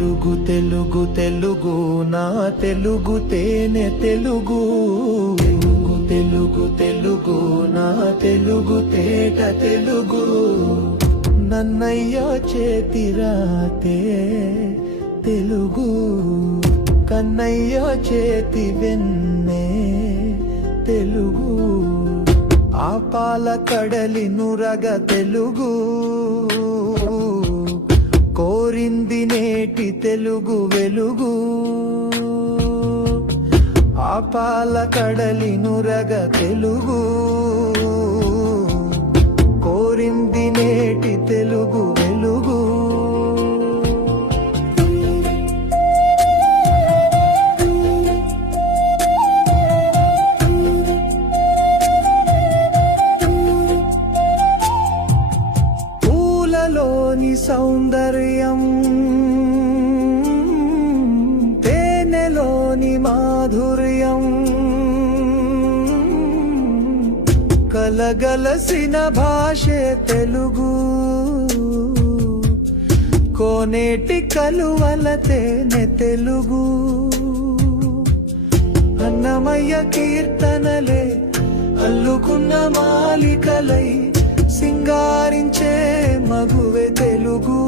తెలుగు తెలుగు తెలుగు నా తెలుగు తేనె తెలుగు తెలుగు తెలుగు తెలుగు నా తెలుగు తేట తెలుగు నన్నయ్య చేతిరాతే తెలుగు కన్నయ్య చేతి వెన్నే తెలుగు ఆపాల కడలి నురగ తెలుగు కోరింది నేటి తెలుగు వెలుగు ఆపాల కడలి నురగ తెలుగు కోరింది నేటి తెలుగు వెలుగు పూలలోని సౌందర్యం తేనెలోని మాధుర్యం కలగలసిన భాషే తెలుగు కోనేటి కలువల తేనె తెలుగు అన్నమయ్య కీర్తనలే అల్లుకున్న మాలికలై సింగారించే మగువే తెలుగు